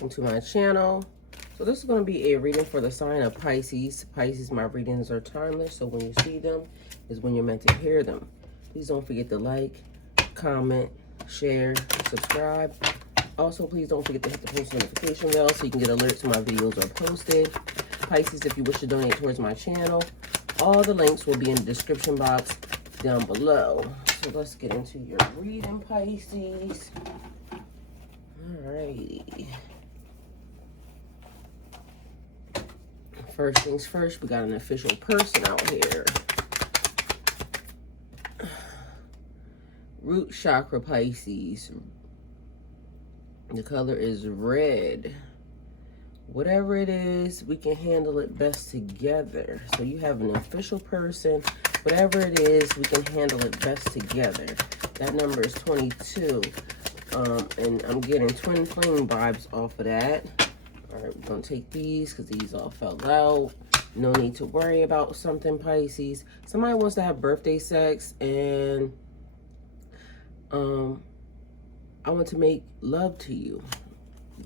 welcome to my channel. So this is going to be a reading for the sign of Pisces. Pisces, my readings are timeless, so when you see them is when you're meant to hear them. Please don't forget to like, comment, share, subscribe. Also, please don't forget to hit the post notification bell so you can get alerts when my videos are posted. Pisces, if you wish to donate towards my channel, all the links will be in the description box down below. So let's get into your reading, Pisces. Alrighty. First things first, we got an official person out here. Root chakra, Pisces. The color is red. Whatever it is, we can handle it best together. So you have an official person. Whatever it is, we can handle it best together. That number is 22. And I'm getting twin flame vibes off of that. All right, we're going to take these because these all fell out. No need to worry about something, Pisces. Somebody wants to have birthday sex, and I want to make love to you.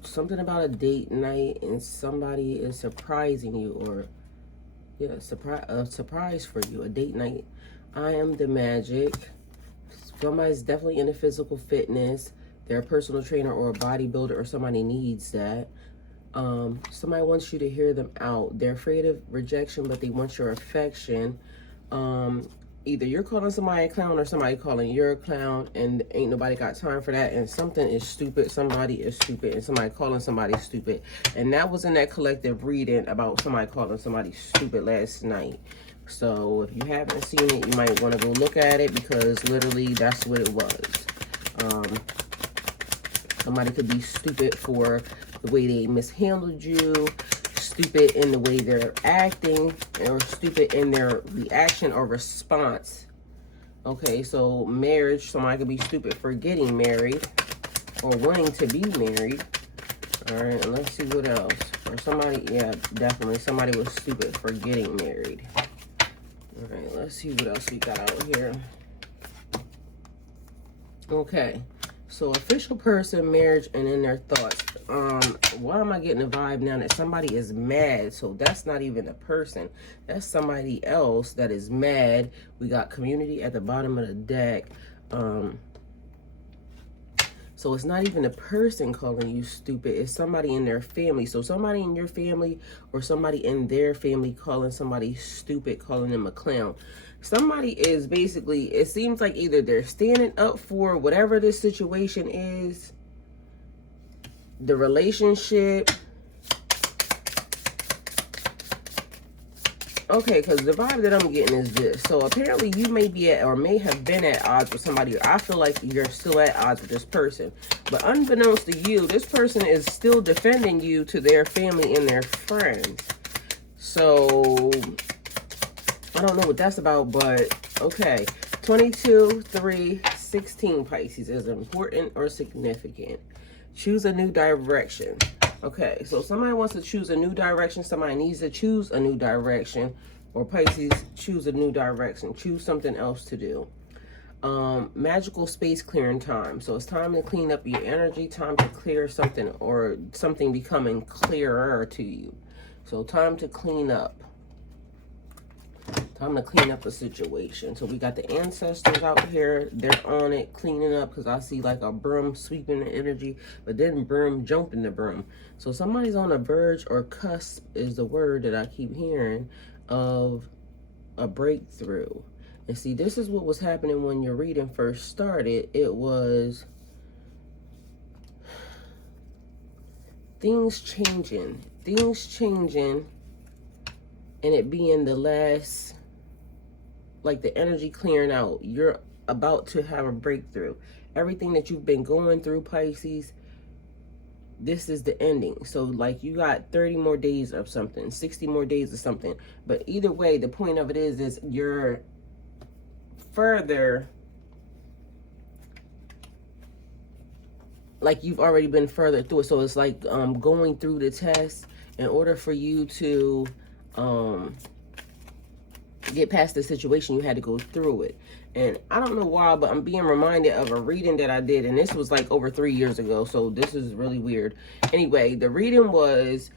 Something about a date night and somebody is surprising you, or yeah, a surprise for you, a date night. I am the magic. Somebody's definitely into physical fitness. They're a personal trainer or a bodybuilder, or somebody needs that. Somebody wants you to hear them out. They're afraid of rejection, but they want your affection. Either you're calling somebody a clown or somebody calling you're a clown, and ain't nobody got time for that. And something is stupid, somebody is stupid, and somebody calling somebody stupid. And that was in that collective reading about somebody calling somebody stupid last night. So if you haven't seen it, you might want to go look at it, because literally that's what it was. Somebody could be stupid for the way they mishandled you, stupid in the way they're acting, or stupid in their reaction or response. Okay, so marriage, somebody could be stupid for getting married or wanting to be married. All right, and let's see what else. Or somebody, yeah, definitely somebody was stupid for getting married. All right, let's see what else we got out here. Okay, so official person, marriage, and in their thoughts. Why am I getting a vibe now that somebody is mad? So that's not even a person. That's somebody else that is mad. We got community at the bottom of the deck. So it's not even a person calling you stupid. It's somebody in their family. So somebody in your family or somebody in their family calling somebody stupid, calling them a clown. Somebody is basically, it seems like either they're standing up for whatever this situation is, the relationship. Okay, because the vibe that I'm getting is this. So apparently you may be at, or may have been at odds with somebody. I feel like you're still at odds with this person. But unbeknownst to you, this person is still defending you to their family and their friends. So I don't know what that's about, but okay. 22, 3, 16, Pisces is important or significant. Choose a new direction. Okay, so somebody wants to choose a new direction. Somebody needs to choose a new direction. Or Pisces, choose a new direction. Choose something else to do. Magical space clearing time. So it's time to clean up your energy. Time to clear something, or something becoming clearer to you. So time to clean up. Time to clean up a situation. So we got the ancestors out here. They're on it, cleaning up, because I see like a broom sweeping the energy, but then broom jumping the broom. So somebody's on a verge, or cusp is the word that I keep hearing, of a breakthrough. And see, this is what was happening when your reading first started. It was things changing, and it being the last, like the energy clearing out. You're about to have a breakthrough. Everything that you've been going through, Pisces, this is the ending. So like you got 30 more days of something, 60 more days of something. But either way, the point of it is you're further, like you've already been further through it. So it's like going through the test. In order for you to get past the situation, you had to go through it. And I don't know why, but I'm being reminded of a reading that I did. And this was like over 3 years ago. So this is really weird. Anyway, the reading was,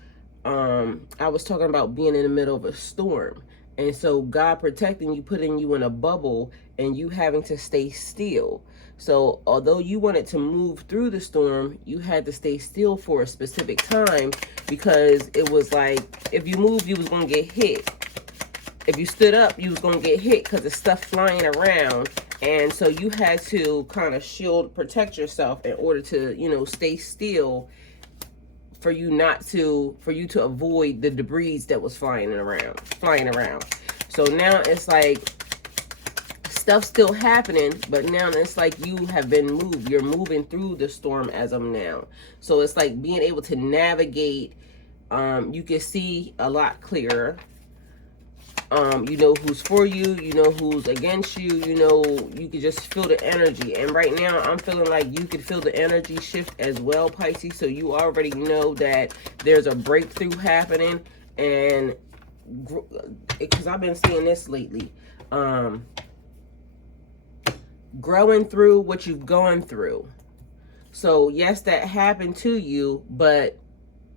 I was talking about being in the middle of a storm. And so God protecting you, putting you in a bubble, and you having to stay still. So although you wanted to move through the storm, you had to stay still for a specific time, because it was like, if you moved, you was going to get hit. If you stood up, you was going to get hit because of stuff flying around. And so you had to kind of shield, protect yourself in order to, you know, stay still, for you to avoid the debris that was flying around. So now it's like stuff's still happening, but now it's like you have been moved. You're moving through the storm as of now. So it's like being able to navigate. You can see a lot clearer. You know who's for you, you know who's against you, you know, you can just feel the energy. And right now I'm feeling like you could feel the energy shift as well, Pisces. So you already know that there's a breakthrough happening. And because I've been seeing this lately, growing through what you've gone through. So yes, that happened to you, but,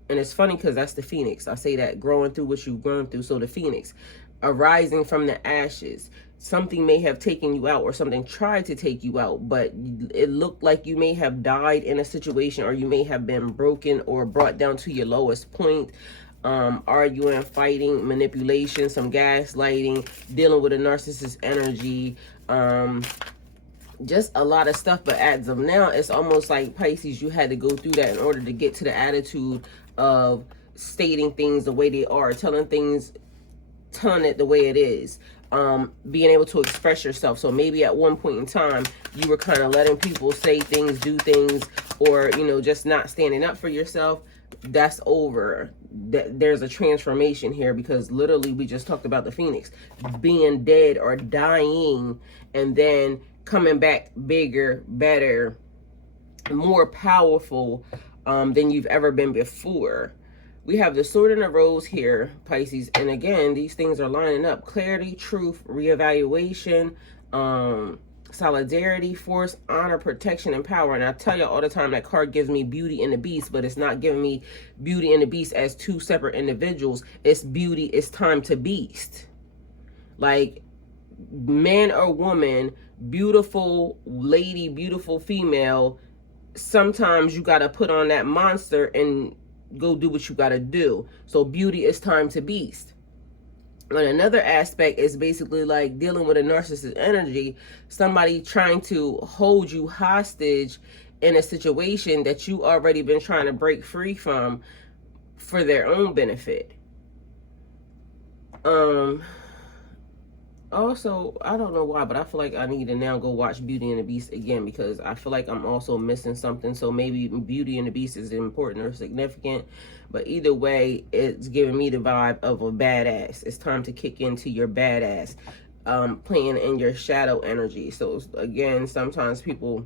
and it's funny because that's the Phoenix. I say that, growing through what you've grown through. So the Phoenix, arising from the ashes. Something may have taken you out, or something tried to take you out, but it looked like you may have died in a situation, or you may have been broken or brought down to your lowest point. Arguing, fighting, manipulation, some gaslighting, dealing with a narcissist energy, just a lot of stuff. But as of now, it's almost like, Pisces, you had to go through that in order to get to the attitude of stating things the way they are, telling it the way it is, being able to express yourself. So maybe at one point in time, you were kind of letting people say things, do things, or, you know, just not standing up for yourself. That's over. There's a transformation here, because literally we just talked about the Phoenix being dead or dying, and then coming back bigger, better, more powerful than you've ever been before. We have the Sword and the Rose here, Pisces. And again, these things are lining up. Clarity, truth, reevaluation, solidarity, force, honor, protection, and power. And I tell you all the time, that card gives me Beauty and the Beast, but it's not giving me Beauty and the Beast as two separate individuals. It's beauty, it's time to beast. Like, man or woman, beautiful lady, beautiful female, sometimes you got to put on that monster and go do what you got to do. So beauty is time to beast. And another aspect is basically like dealing with a narcissist energy, somebody trying to hold you hostage in a situation that you already been trying to break free from for their own benefit. Also, I don't know why, but I feel like I need to now go watch Beauty and the Beast again, because I feel like I'm also missing something. So maybe Beauty and the Beast is important or significant, but either way, it's giving me the vibe of a badass. It's time to kick into your badass, playing in your shadow energy. So again, sometimes people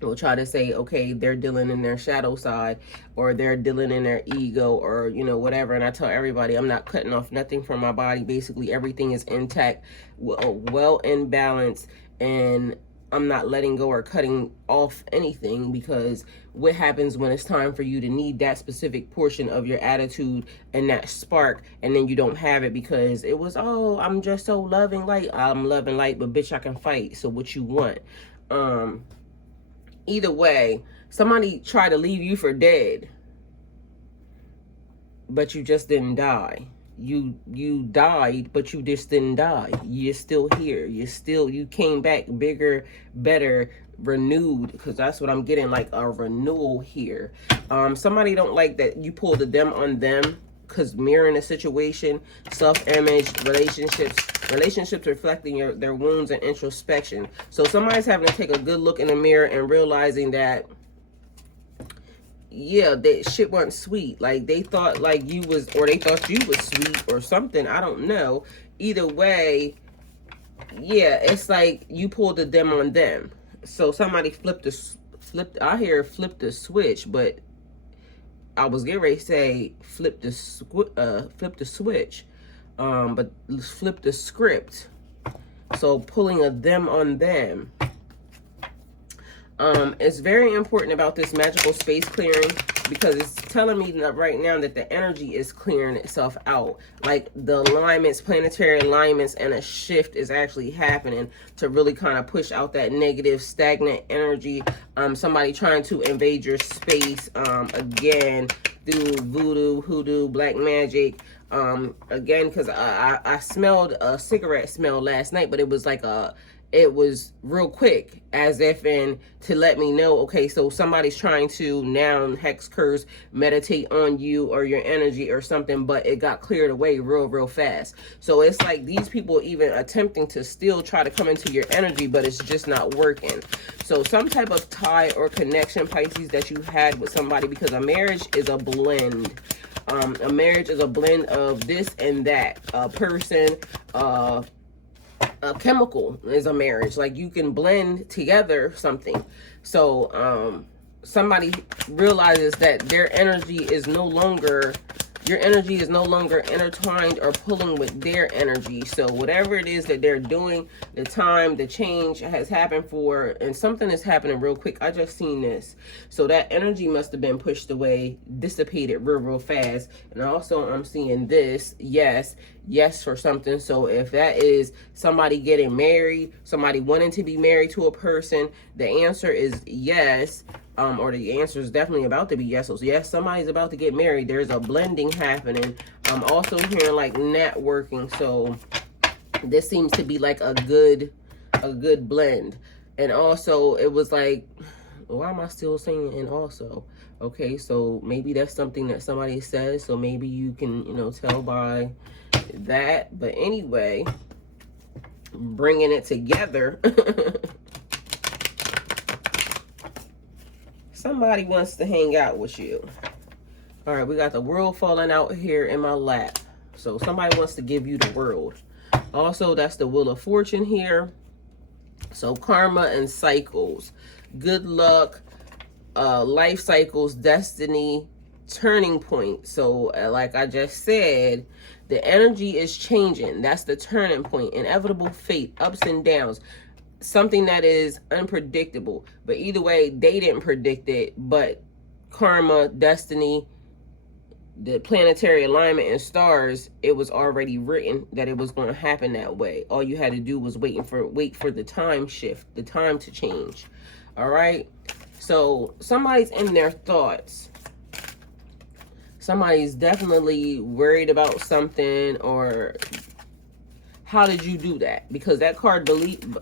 will try to say, okay, they're dealing in their shadow side, or they're dealing in their ego, or, you know, whatever. And I tell everybody, I'm not cutting off nothing from my body. Basically, everything is intact, well in balance, and I'm not letting go or cutting off anything, because what happens when it's time for you to need that specific portion of your attitude and that spark, and then you don't have it because it was, oh, I'm just so loving light. I'm loving light, but bitch, I can fight. So what you want? Either way, somebody tried to leave you for dead, but you just didn't die. You died, but you just didn't die. You're still here. You came back bigger, better, renewed, because that's what I'm getting, like a renewal here. Somebody don't like that you pulled the them on them, because mirroring a situation, self-image, relationships reflecting their wounds and introspection. So somebody's having to take a good look in the mirror and realizing that, yeah, that shit wasn't sweet. Like, they thought like you was, or they thought you was sweet or something. I don't know. Either way, yeah, it's like you pulled the them on them. So somebody flipped the switch, but I was getting ready to say flip the switch, but flip the script. So pulling a them on them. It's very important about this magical space clearing, because it's telling me that right now that the energy is clearing itself out. Like the alignments, planetary alignments, and a shift is actually happening to really kind of push out that negative, stagnant energy. Somebody trying to invade your space, again, through voodoo, hoodoo, black magic. Again, because I smelled a cigarette smell last night, but it was like it was real quick, as if in to let me know, okay, so somebody's trying to now hex, curse, meditate on you or your energy or something, but it got cleared away real fast. So it's like these people even attempting to still try to come into your energy, but it's just not working. So some type of tie or connection, Pisces, that you had with somebody, because a marriage is a blend. A marriage is a blend of this and that. A person, a chemical is a marriage. Like you can blend together something. So somebody realizes that their energy is no longer, your energy is no longer intertwined or pulling with their energy. So whatever it is that they're doing, the time, the change has happened for, and something is happening real quick. I just seen this. So that energy must have been pushed away, dissipated real fast. And also I'm seeing this, yes for something. So if that is somebody getting married, somebody wanting to be married to a person, the answer is yes. Or the answer is definitely about to be yes. So yes, somebody's about to get married. There's a blending happening. I'm also hearing like networking. So this seems to be like a good blend. And also it was like, why am I still saying and also? Okay, so maybe that's something that somebody says. So maybe you can, tell by that. But anyway, bringing it together. Somebody wants to hang out with you. All right, we got the world falling out here in my lap. So somebody wants to give you the world. Also, that's the Wheel of Fortune here. So karma and cycles. Good luck, life cycles, destiny, turning point. So like I just said, the energy is changing. That's the turning point. Inevitable fate, ups and downs. Something that is unpredictable, but either way, they didn't predict it. But karma, destiny, the planetary alignment and stars, it was already written that it was going to happen that way. All you had to do was wait for the time shift, the time to change. All right, so somebody's in their thoughts. Somebody's definitely worried about something, or how did you do that? Because that card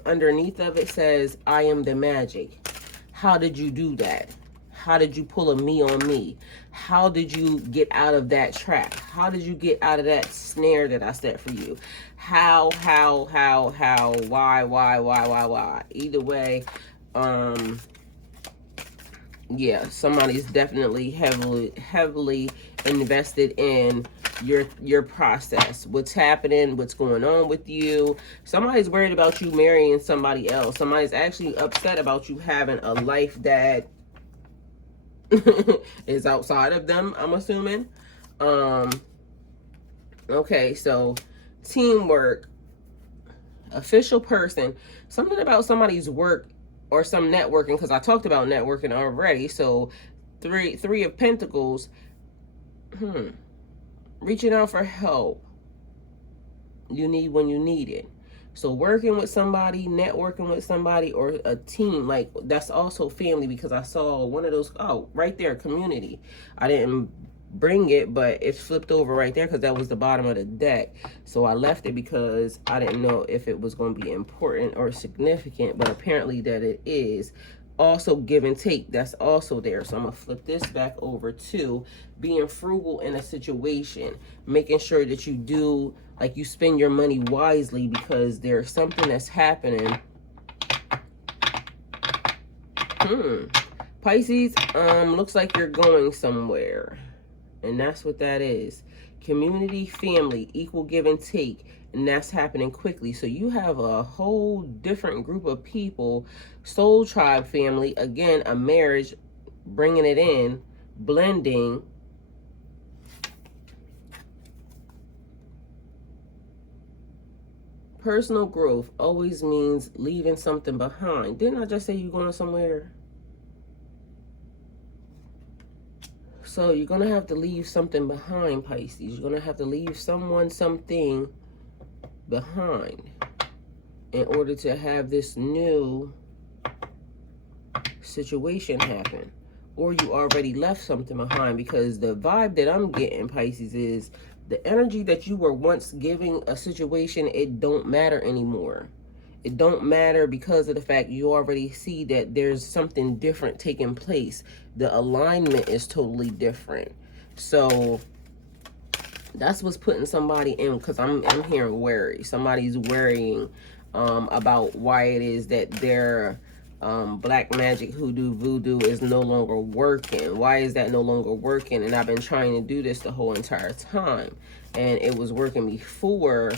underneath of it says, I am the magic. How did you do that? How did you pull a me on me? How did you get out of that trap? How did you get out of that snare that I set for you? How, why? Either way, yeah, somebody's definitely heavily invested in your process, what's happening, what's going on with you. Somebody's worried about you marrying somebody else. Somebody's actually upset about you having a life that is outside of them, I'm assuming. Okay, so teamwork, official person, something about somebody's work or some networking, because I talked about networking already. So three of Pentacles, reaching out for help you need when you need it. So working with somebody, networking with somebody, or a team, like that's also family, because I saw one of those, oh, right there, community. I didn't bring it, but it's flipped over right there because that was the bottom of the deck. So I left it because I didn't know if it was going to be important or significant, but apparently that it is. Also give and take, that's also there. So I'm gonna flip this back over to being frugal in a situation, making sure that you do, like, you spend your money wisely, because there's something that's happening. Pisces, looks like you're going somewhere, and that's what that is. Community, family, equal give and take, and that's happening quickly. So you have a whole different group of people. Soul tribe family, again, a marriage, bringing it in, blending. Personal growth always means leaving something behind. Didn't I just say you're going somewhere? So you're going to have to leave something behind, Pisces. You're going to have to leave someone, something behind in order to have this new situation happen. Or you already left something behind, because the vibe that I'm getting, Pisces, is the energy that you were once giving a situation, it don't matter anymore. It don't matter because of the fact you already see that there's something different taking place. The alignment is totally different. So that's what's putting somebody in, because I'm hearing worry. Somebody's worrying about why it is that their black magic, hoodoo, voodoo is no longer working. Why is that no longer working? And I've been trying to do this the whole entire time, and it was working before.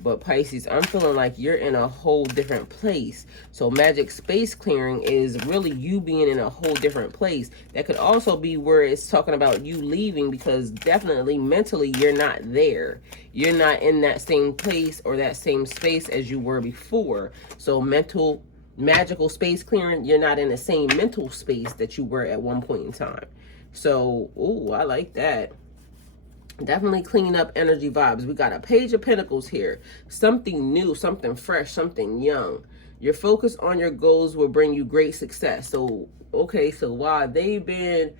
But Pisces, I'm feeling like you're in a whole different place. So magic space clearing is really you being in a whole different place. That could also be where it's talking about you leaving, because definitely mentally you're not there. You're not in that same place or that same space as you were before. So magical space clearing, you're not in the same mental space that you were at one point in time. So, ooh, I like that. Definitely cleaning up energy vibes. We got a Page of Pentacles here. Something new, something fresh, something young. Your focus on your goals will bring you great success. So, okay, so while they've been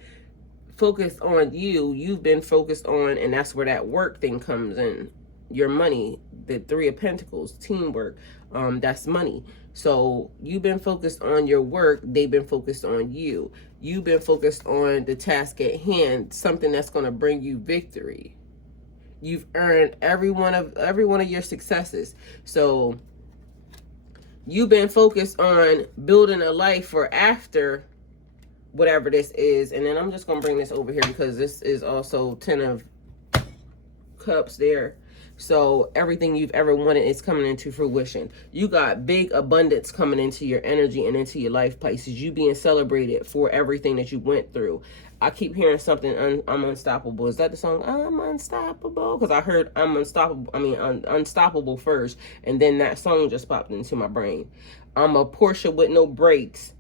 focused on you, you've been focused on, and that's where that work thing comes in. Your money, the Three of Pentacles, teamwork, that's money. So you've been focused on your work, they've been focused on you. You've been focused on the task at hand, something that's going to bring you victory. You've earned every one of your successes. So you've been focused on building a life for after whatever this is. And then I'm just going to bring this over here, because this is also 10 of Cups there. So everything you've ever wanted is coming into fruition. You got big abundance coming into your energy and into your life, Pisces. You being celebrated for everything that you went through. I keep hearing something, I'm unstoppable. Is that the song? I'm unstoppable. Because I heard I'm unstoppable. I mean, unstoppable first. And then that song just popped into my brain. I'm a Porsche with no brakes.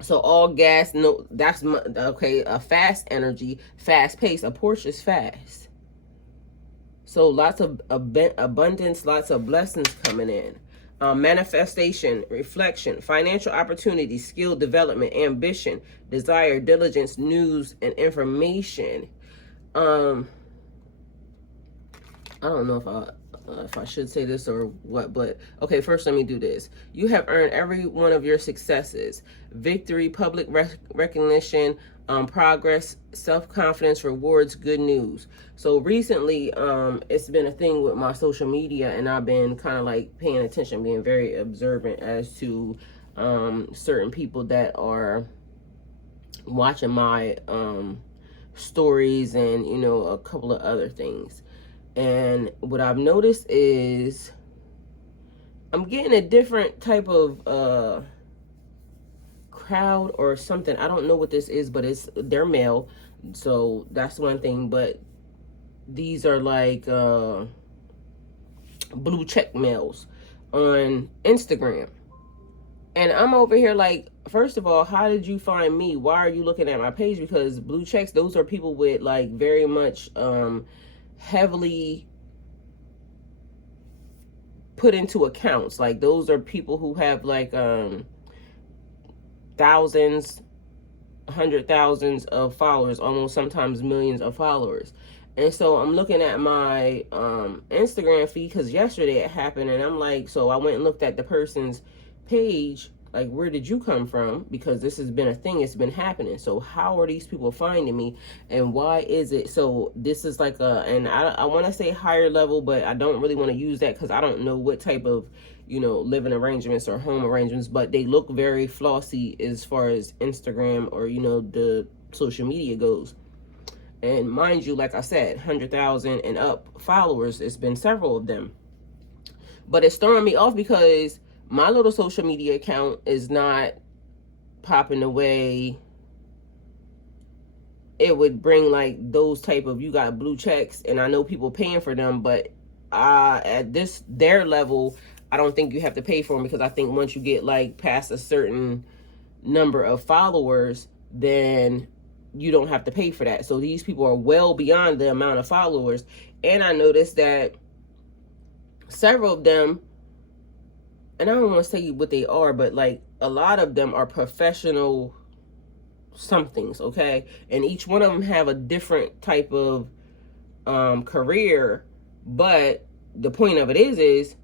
So all gas, no, that's my, okay, a fast energy, fast pace. A Porsche is fast. So lots of abundance, lots of blessings coming in. Manifestation, reflection, financial opportunities, skill development, ambition, desire, diligence, news, and information. I don't know if I should say this or what, but okay, first let me do this. You have earned every one of your successes. Victory, public recognition, progress, self-confidence, rewards, good news. So recently, it's been a thing with my social media, and I've been kind of like paying attention, being very observant as to certain people that are watching my stories and, you know, a couple of other things. And what I've noticed is I'm getting a different type of crowd or something. I don't know what this is, but they're male, so that's one thing. But these are like blue check males on Instagram, and I'm over here like, first of all, how did you find me? Why are you looking at my page? Because blue checks, those are people with like very much heavily put into accounts. Like those are people who have like thousands, 100,000s of followers, almost sometimes millions of followers. And so I'm looking at my Instagram feed, because yesterday it happened, and I'm like, so I went and looked at the person's page, like, where did you come from? Because this has been a thing, it's been happening. So how are these people finding me, and why is it? So this is like and I want to say higher level, but I don't really want to use that because I don't know what type of, you know, living arrangements or home arrangements, but they look very flossy as far as Instagram or, you know, the social media goes. And mind you, like I said, 100,000 and up followers, it's been several of them. But it's throwing me off because my little social media account is not popping the way it would bring like those type of, you got blue checks, and I know people paying for them, but at their level, I don't think you have to pay for them, because I think once you get like past a certain number of followers, then you don't have to pay for that. So these people are well beyond the amount of followers. And I noticed that several of them, and I don't want to say what they are, but like a lot of them are professional somethings, okay? And each one of them have a different type of career. But the point of it is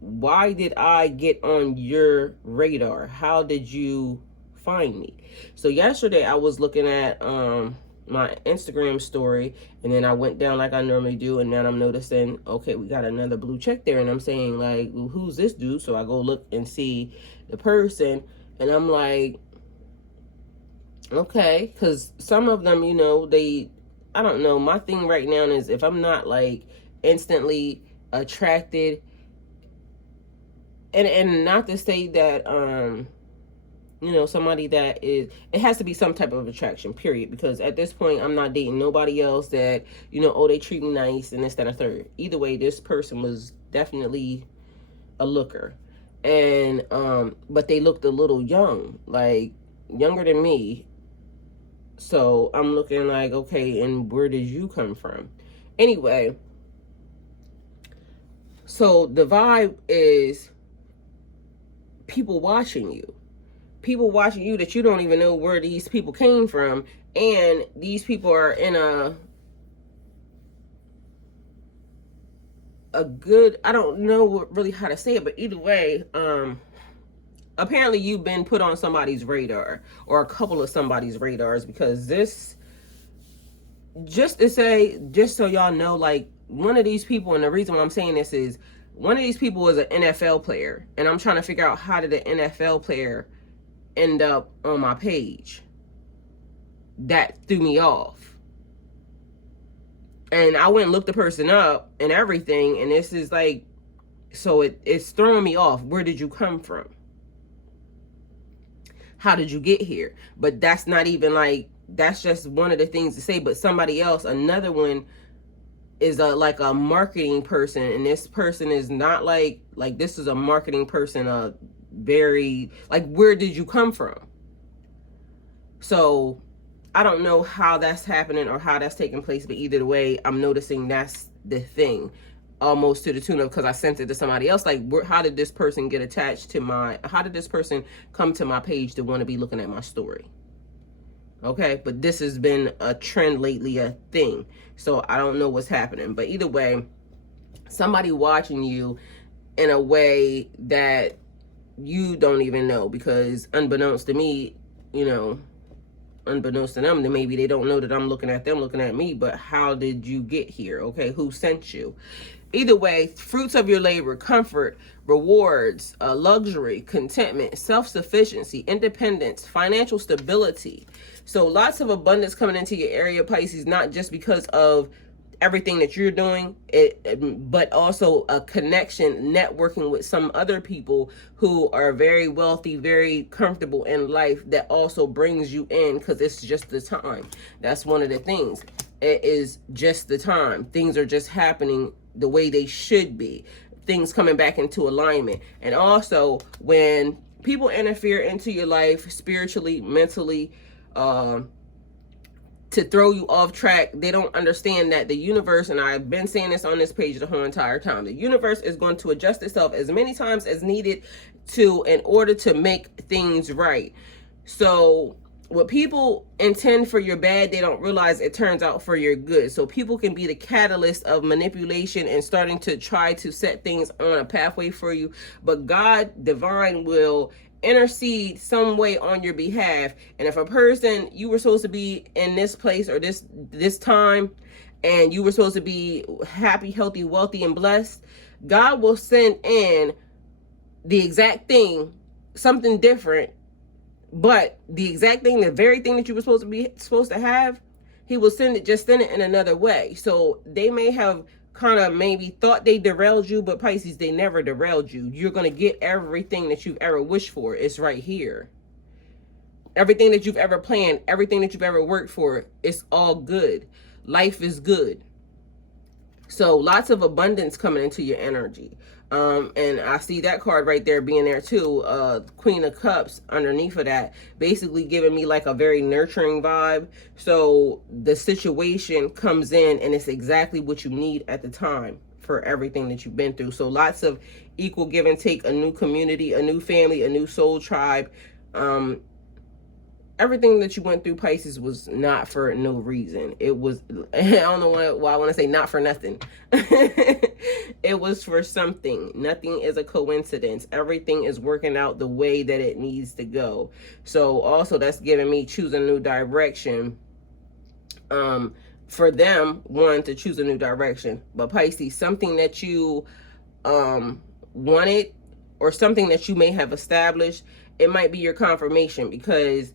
why did I get on your radar? How did you find me? So yesterday I was looking at my Instagram story, and then I went down like I normally do, and then I'm noticing, okay, we got another blue check there, and I'm saying like, well, who's this dude? So I go look and see the person, and I'm like, okay, because some of them, you know, I don't know, my thing right now is if I'm not like instantly attracted, and not to say that you know, somebody that is, it has to be some type of attraction, period, because at this point I'm not dating nobody else that, you know, oh, they treat me nice and this, that, and third. Either way, this person was definitely a looker, and but they looked a little young, like younger than me. So I'm looking like, okay, and where did you come from? Anyway, so the vibe is people watching you. People watching you that you don't even know where these people came from. And these people are in a good, I don't know really how to say it, but either way, apparently you've been put on somebody's radar, or a couple of somebody's radars, because this, just to say, just so y'all know, like one of these people, and the reason why I'm saying this is one of these people was an NFL player, and I'm trying to figure out how did an NFL player end up on my page. That threw me off. And I went and looked the person up and everything, and this is like, so it's throwing me off. Where did you come from? How did you get here? But that's not even like, that's just one of the things to say. But somebody else, another one, is like a marketing person, and this person is not like this is a marketing person, very like, where did you come from? So I don't know how that's happening or how that's taking place, but either way, I'm noticing that's the thing, almost to the tune of, because I sent it to somebody else, like, how did this person get attached to how did this person come to my page to want to be looking at my story? Okay, but this has been a trend lately, a thing. So I don't know what's happening, but either way, somebody watching you in a way that you don't even know, because unbeknownst to me, you know, unbeknownst to them, then maybe they don't know that I'm looking at them, looking at me. But how did you get here? Okay, who sent you? Either way, fruits of your labor, comfort, rewards, luxury, contentment, self-sufficiency, independence, financial stability. So lots of abundance coming into your area, Pisces, not just because of everything that you're doing, but also a connection, networking with some other people who are very wealthy, very comfortable in life, that also brings you in, because it's just the time. That's one of the things. It is just the time. Things are just happening the way they should be. Things coming back into alignment. And also, when people interfere into your life spiritually, mentally, to throw you off track, they don't understand that the universe, and I've been saying this on this page the whole entire time, the universe is going to adjust itself as many times as needed in order to make things right. So what people intend for your bad, they don't realize it turns out for your good. So people can be the catalyst of manipulation and starting to try to set things on a pathway for you, but God, divine, will intercede some way on your behalf. And if a person, you were supposed to be in this place or this time, and you were supposed to be happy, healthy, wealthy, and blessed, God will send in the exact thing, something different, but the exact thing, the very thing that you were supposed to have, he will send it in another way. So they may have kind of maybe thought they derailed you, but Pisces, they never derailed you. You're going to get everything that you've ever wished for. It's right here. Everything that you've ever planned, everything that you've ever worked for, it's all good. Life is good. So lots of abundance coming into your energy. And I see that card right there being there too. Queen of Cups underneath of that, basically giving me like a very nurturing vibe. So the situation comes in and it's exactly what you need at the time for everything that you've been through. So lots of equal give and take, a new community, a new family, a new soul tribe. Everything that you went through, Pisces, was not for no reason. It was, I don't know why I want to say not for nothing. It was for something. Nothing is a coincidence. Everything is working out the way that it needs to go. So also that's giving me choose a new direction. For them, one, to choose a new direction. But Pisces, something that you wanted or something that you may have established, it might be your confirmation, because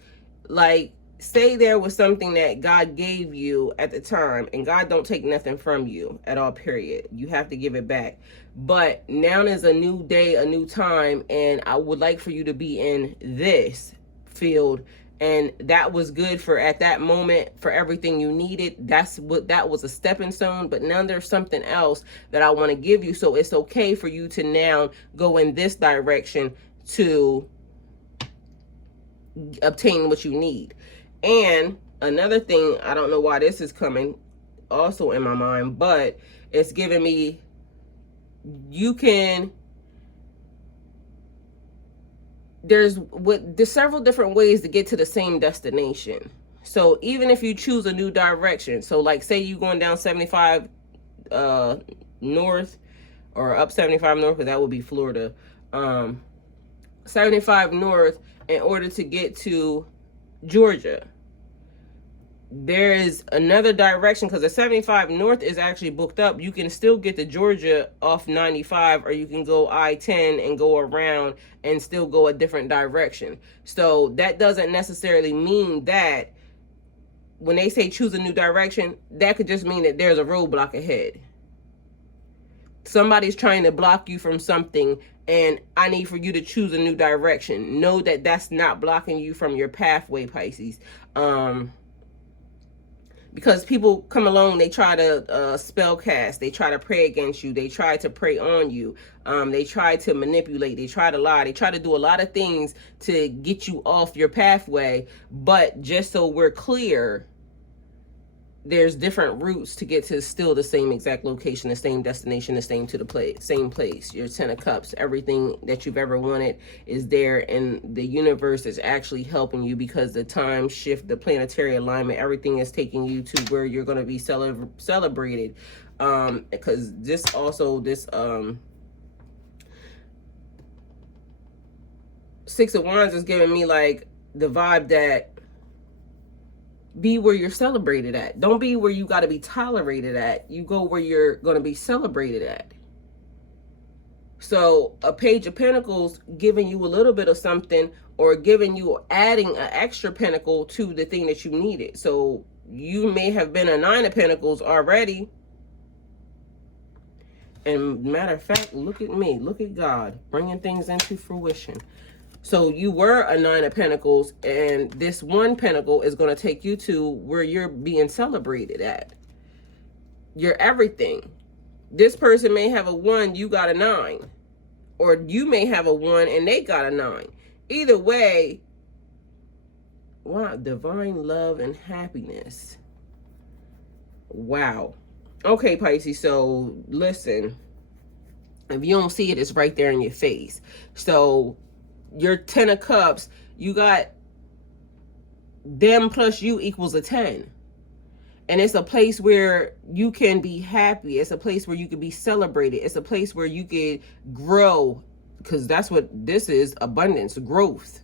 like, stay there with something that God gave you at the time, and God don't take nothing from you at all, period. You have to give it back. But now is a new day, a new time, and I would like for you to be in this field. And that was good for at that moment for everything you needed. That was a stepping stone. But now there's something else that I want to give you. So it's okay for you to now go in this direction to obtain what you need. And another thing, I don't know why this is coming also in my mind, but it's giving me, there's several different ways to get to the same destination. So even if you choose a new direction, so like say you going down 75 north, or up 75 north, because that would be Florida, 75 north, in order to get to Georgia, there is another direction, because the 75 north is actually booked up. You can still get to Georgia off 95, or you can go I-10 and go around and still go a different direction. So that doesn't necessarily mean that when they say choose a new direction, that could just mean that there's a roadblock ahead. Somebody's trying to block you from something, and I need for you to choose a new direction. Know that that's not blocking you from your pathway, Pisces. Because people come along, they try to spell cast, they try to pray against you, they try to prey on you, they try to manipulate, they try to lie, they try to do a lot of things to get you off your pathway. But just so we're clear, there's different routes to get to still the same exact location, the same destination, the same same place. Your 10 of Cups, everything that you've ever wanted is there, and the universe is actually helping you, because the time shift, the planetary alignment, everything is taking you to where you're going to be celebrated. Because this Six of Wands is giving me like the vibe that be where you're celebrated at. Don't be where you got to be tolerated at. You go where you're going to be celebrated at. So a Page of Pentacles giving you a little bit of something, or adding an extra pentacle to the thing that you needed. So you may have been a 9 of Pentacles already. And matter of fact, look at me. Look at God bringing things into fruition. So you were a 9 of Pentacles, and this 1 Pentacle is going to take you to where you're being celebrated at. You're everything. This person may have a 1, you got a 9. Or you may have a 1 and they got a 9. Either way, wow, divine love and happiness. Wow. Okay, Pisces, so listen. If you don't see it, it's right there in your face. So your 10 of Cups, you got them plus you equals a 10. And it's a place where you can be happy. It's a place where you can be celebrated. It's a place where you can grow, because that's what this is: abundance, growth,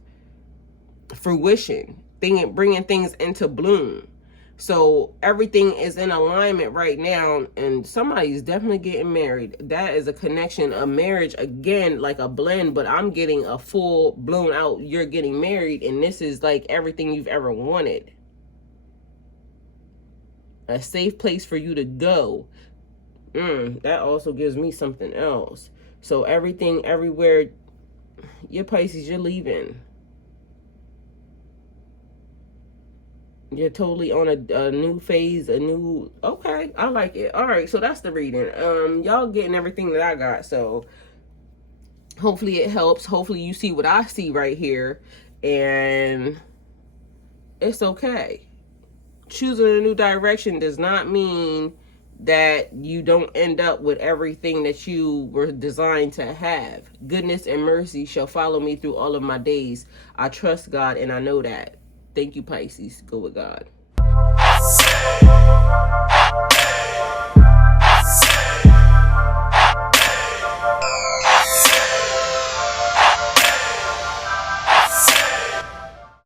fruition, bringing things into bloom. So everything is in alignment right now, and somebody's definitely getting married. That is a connection, a marriage, again, like a blend, but I'm getting a full blown out, you're getting married, and this is like everything you've ever wanted. A safe place for you to go. That also gives me something else. So everything, everywhere, your Pisces, you're leaving. You're totally on a new phase, a new, okay, I like it. All right, so that's the reading. Y'all getting everything that I got, so hopefully it helps. Hopefully you see what I see right here, and it's okay. Choosing a new direction does not mean that you don't end up with everything that you were designed to have. Goodness and mercy shall follow me through all of my days. I trust God, and I know that. Thank you, Pisces. Go with God.